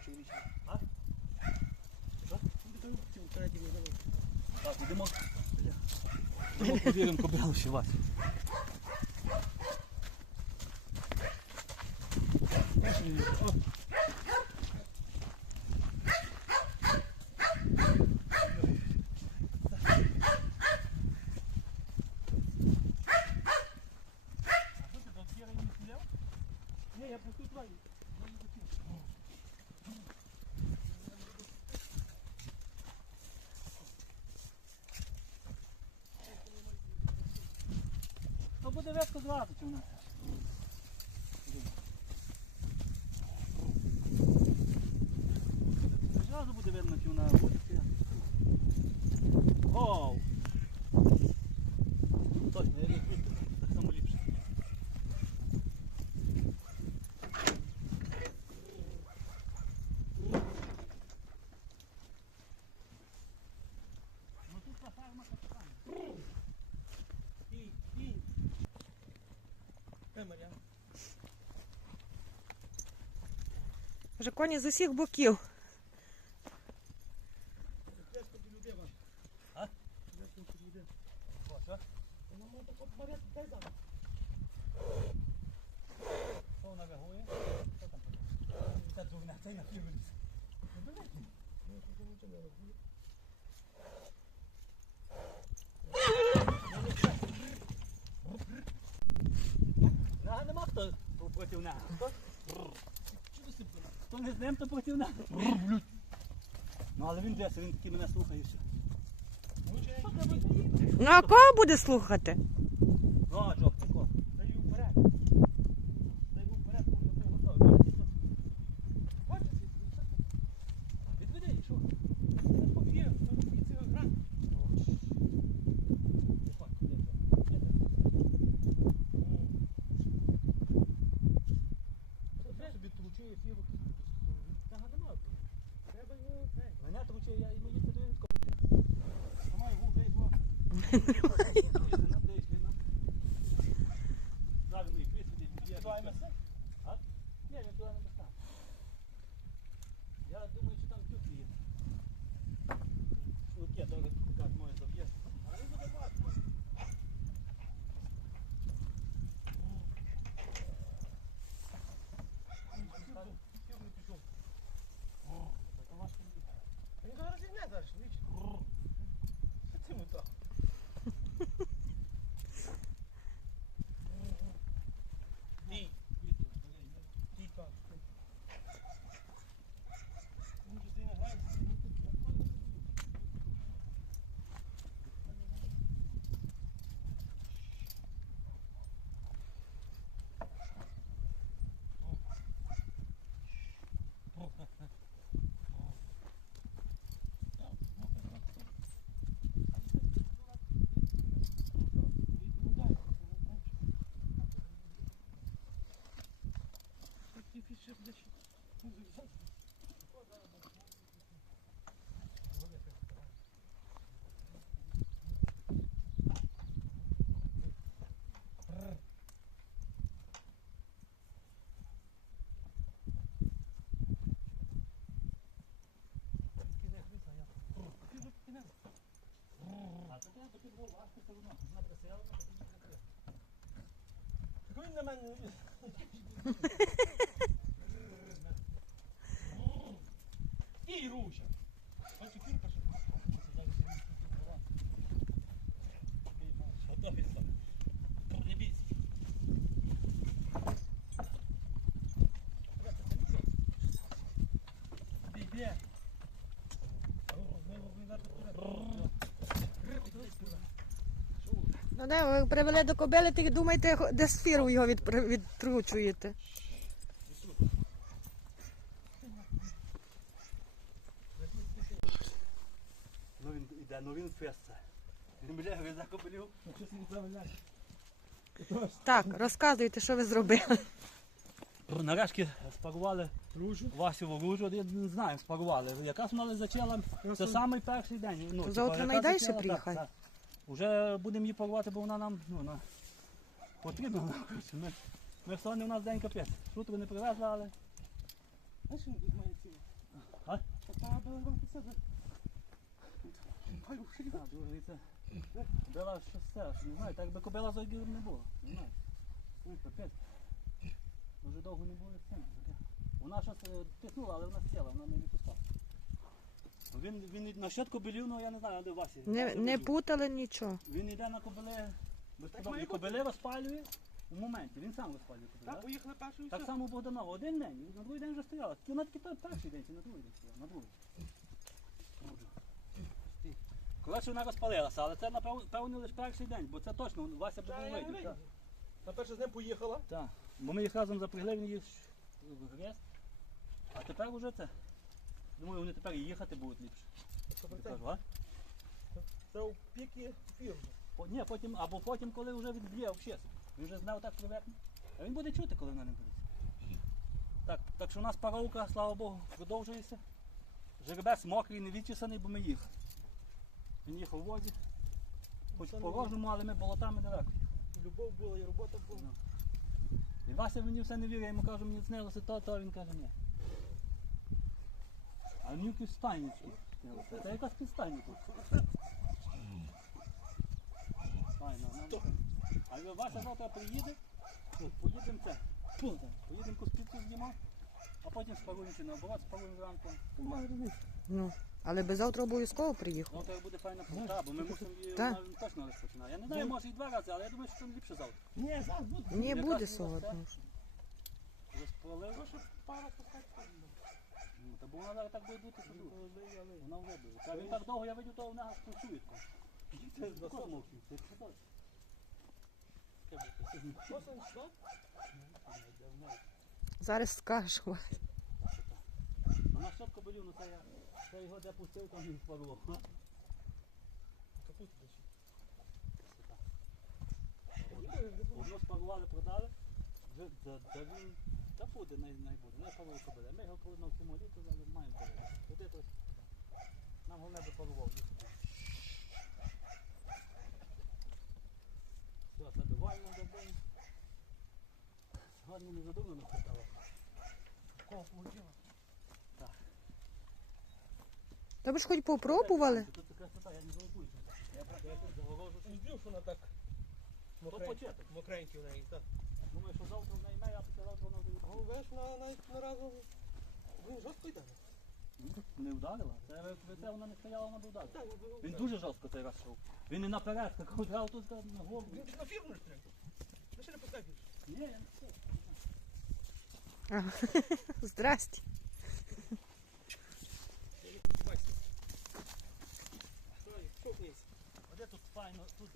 чоловіче. А? Що? Так, йдемо. Йдемо повіримо кобилу. О. А що ти, до Кіра не стріляв? Ні, я просто твою. Ну буде ветко звати чи в нас. Зразу буде видно, чи вона вулиця. Оу! Точно, я їх так само ліпше. Ну тут та фарма капітана. І, і. Е, Вже коні з усіх боків. Дядько підлюбив вас. А? Дядько підлюбив. О, що? Ну, ну, так от Мар'яна, дай зараз. Що вона реагує? Що там? Та дурна, цей на фірмі. Ну, що нічого не робить. Нага нема хто проти. Хто? Не з ним, то проти нього. Ну але він десь, він таки мене слухає все. Ну, Ну а кого буде слухати? Ну, а Джок, тако. Дай його вперед. Дай його вперед, коли ти готовий. Готовий, може, ти що? Хочеш, ти що ти? Відведи, що? Я повірив, що ти цього грати. Тихо, де Джок? Де ти? Це собі тручує фіру. Та нема. Треба його, цей. Мене тручує, я йому їсти до інського. Сама його вийшла. Зараз ми їх висвітить. Давай месе. А? Ні, він туди не достане. Я думаю, що там тюк є. Окей, добре, так, моє заб'є. А він буде бачити. Фіру не пішов. Він зараз розігне зараз, віч. Що ти йому так? Дій. Дій так. Він же сильно грає. А то я тобі було важко все одно. Вона присела, а потім не закрила. Чого він на мене? І Руся. Ось і фірка ще. Готові сам. Не бійся. Іде. Ну де ви привели до кобили, ти думаєте, де сфіру його відпри- відкручуєте? Ну він іде, ну він феса. Він бля, ви закопелів. Що собі заваляєш? Так, розказуйте, що ви зробили. Нарешті спарували Рушу. Васю Воружу, я не знаю, спарували. Якраз вона зачала, це самий перший день. Ну, То завтра найдальше зачала, так, так. Уже будемо її парувати, бо вона нам ну, на... потрібна. нам, коротше. Ми, ми в у нас день капець. Шутку не привезли, але Знаєш, він має ціло? все. Хай уші. Так, дуже це. Кобила щось це, не знаю, так би кобила з огіром не було. Не знаю. Ой, капець. Дуже довго не було таке. Вона щось е, тиснула, але вона сіла, вона не відпускала. Він, він на щотку білів, ну я не знаю, а де Васі. Не, не путали нічого. Він йде на кобили, безподобно. має І кобили розпалює у моменті, він сам розпалює кобили. Так, поїхали перший і Так само Богданова, один день, на другий день вже стояла. Ті на такий той перший день, чи на другий день стояла, на другий. Коротше, вона розпалилася, але це напевно лише перший день, бо це точно Вася буде не вийти. На перший з ним поїхала. Так. Бо ми їх разом запрягли, він їх в грест. А тепер уже це. Думаю, вони тепер і їхати будуть ліпше. Кажу, а? Це у піки фірми. По- Ні, потім, або потім, коли вже відб'є взагалі. Він вже знав так привикне. А він буде чути, коли вона не буде. Так, так що у нас паровка, слава Богу, продовжується. Жеребець мокрий, не відчесаний, бо ми їхали. Він їхав в возі. Хоч Це не- рожному, але ми болотами далеко. Любов була і робота була. Ну. І Вася мені все не вірить, я йому кажу, мені снилося то, то, він каже, ні. А стайні снилося. Це якась тут. Файно, ну. А ви- Вася завтра приїде, ну, поїдемо це. Поїдемо куспіцу з'їмо, а потім спаруємо чи наоборот, спаруємо зранку. Ну, але би завтра обов'язково приїхав. Завтра буде файна погода, бо ми мусимо її вона точно розпочинати. Я не знаю, може і два рази, але я думаю, що це ліпше завтра. Ні, зараз буде. Ні, буде у Розпалив. Прошу пара поставити. Ну, та бо вона зараз так буде дути, що тут. Вона буде. Та він так довго, я видів, то в нас працює. Це з космовки. Це що? Що це? Що? Зараз скажу. Вона щотку болів, ну це я, це його де пустив, там він спарував. Одну спарували, продали. За він, та буде, не, не буде. Не кобили. Ми його коли на всьому літу маємо кобили. Туди то нам головне би парував. Все, забиваємо добре. Гарно не задумано поставили. Кого получила? Та ви ж хоч попробували? Тут така красота, я не жалкую. Я просто я. Не що вона так мокренька. В неї, так. Думаю, що завтра в неї має, а після завтра вона буде. Ну, веш, на, навіть на разу. Він жорстко йде. Не вдарила. Це ви- це вона не стояла, вона б вдарила. Так, я би- Він дуже жорстко цей раз йшов. Він і наперед, так одразу тут на голову. Він на фірму ж треба. Ви ще не поставиш. Ні, я не все. Здрасте. Бачите. А де тут файно, тут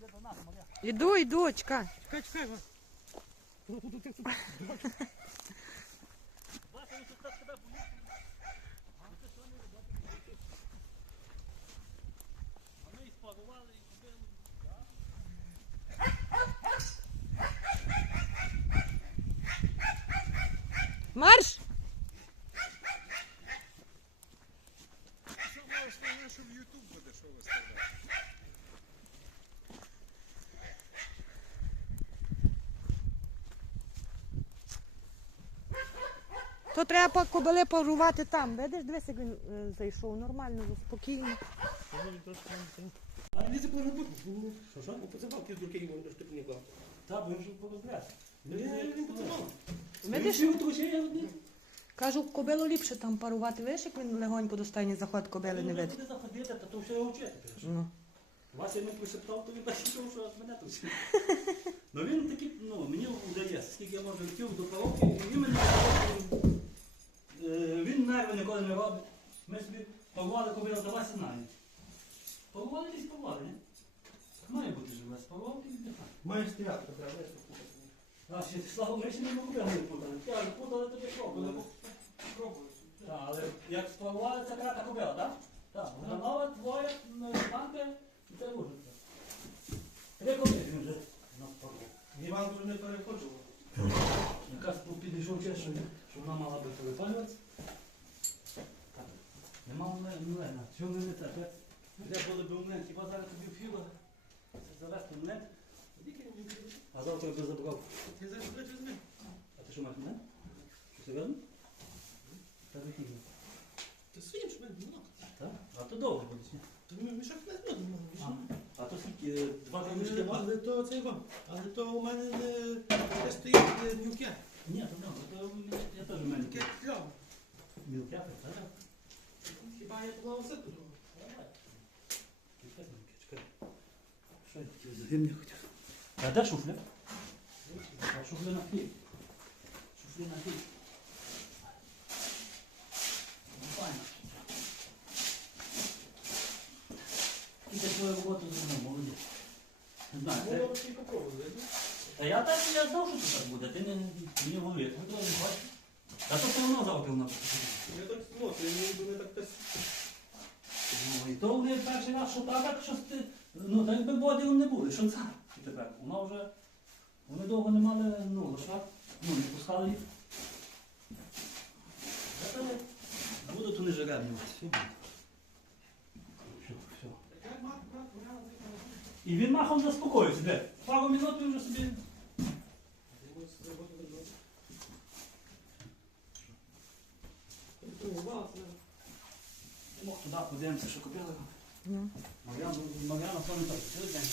де до нас, моя. Іду, іду, чекай. Чекай, чекай, Ва. І спарували, і купили. Марш! Що основне, що в Ютуб буде, що виставляти? То треба кобили парувати там. Видиш, дивись, як він е, зайшов. Нормально, спокійно. А не запору бути. Що, що? Поцепалки з руки йому до штуки не клав. Та, бо він вже порозряд. Він поцепав. Видиш, Він трусіє одні. кажу, кобилу ліпше там парувати. Видиш, як він легонько до стайні заходить, кобили не видить. Буде заходити, та то все його вчити. Ну. Вася йому прошептав, то він так що аж мене тут. Ну він такий, ну, мені вдається, скільки я можу втів до коробки, і він мені е, він нерви ніколи не робить. Ми собі порвали, коли до Васі знає. Порвали десь порвали, ні? Має бути живе, спорвав і віддихати. Має стояти, треба. А, ще слава, ми ще не могли путали. Я ж путали тобі пробували. Пробую. Так, але як спробували, це крата кобила, так? Так, Гранова, твоя, танки, і це ужиться. Три кобили вже нас спробував. Іван тут не переходжував. Якраз підійшов час, що, що вона мала би перепалюватися. Так, нема млена. Чого не це? Де- були б млен? Хіба зараз тобі в завести не а завтра би забрав. Ти зараз з ним. А ти що маєш млен? Що серйозно? Та вихідно. Ти своїм ж мене, ну, довго буде. ні? Ну, мішок не знаю. А то скільки е, два камішки Але, то це вам. Але то у мене не стоїть не нюке. Ні, то добре, то я теж маленький. мене да, так? Хіба я поклав все тут? Чекай. Що я хотів взагалі хотів? А де шуфля? Шуфля на хліб. Шуфля на хліб. Ну, файно. І ти свою роботу зробив, молодець. Не знаю, це... Було тільки попробувати. Та я так я знав, що це так буде, ти не мені в голові. Ти не бачиш. Та то все одно завтра вона. Я так смотрю, ніби не так десь. Ну, і то вони перший раз, що так, так щось ти. Ну, так якби бодів не були, що це? І тепер. Вона вже. Вони довго не мали, ну, лошад, ну, не пускали їх. Та то Будуть вони жеребні. Все буде. Все, все. І він махом заспокоївся, де? Пару минут він вже собі. Ну. Мар'яна, Мар'яна пам'ятає, цілий день.